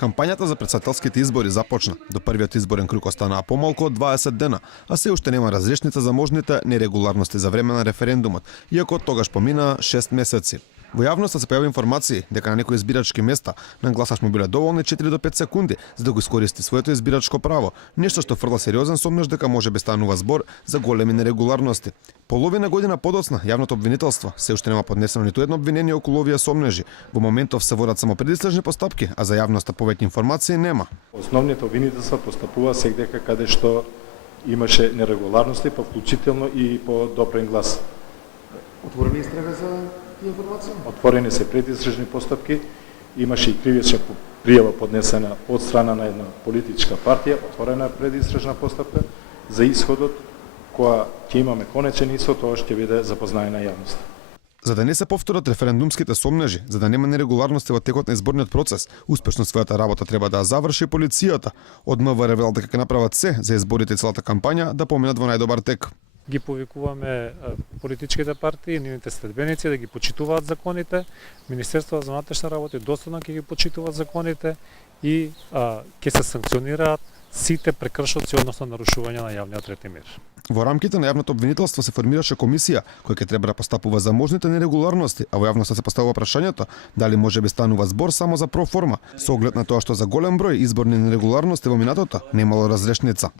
Кампањата за претседателските избори започна. До првиот изборен круг останаа помалку од 20 дена, а се уште нема разрешница за можните нерегуларности за време на референдумот, иако од тогаш поминаа 6 месеци. Во јавноста се појави информации дека на некои избирачки места на гласаш му биле доволни 4 до 5 секунди за да го искористи своето избирачко право, нешто што фрла сериозен сомнеж дека може би станува збор за големи нерегуларности. Половина година подоцна, јавното обвинителство се уште нема поднесено ниту едно обвинение околу овие сомнежи. Во моментов се водат само предистражни постапки, а за јавноста повеќе информации нема. Основните обвинителства постапува сегдека каде што имаше нерегуларности, па вклучително и по допрен глас. Отворена истрага за информација? Отворени се предистражни постапки, имаше и кривична пријава поднесена од страна на една политичка партија, отворена предистражна постапка за исходот, која ќе имаме конечен исход, тоа ќе биде запознаена јавноста. За да не се повторат референдумските сомнежи, за да нема нерегуларности во текот на изборниот процес, успешно својата работа треба да ја заврши полицијата. Од МВР велат дека ќе направат се за изборите и целата кампања да поминат во најдобар тек. Ги повикуваме политичките партии, нивните следбеници да ги почитуваат законите, Министерството за внатрешни работи доследно ќе ги почитуваат законите и ќе се санкционираат сите прекршоци, односно нарушување на јавниот ред и мир. Во рамките на јавното обвинителство се формираше комисија која ќе треба да постапува за можните нерегуларности, а во јавноста се поставува прашањето дали може би станува збор само за проформа, со оглед на тоа што за голем број изборни нерегуларности во минатото немало разрешница.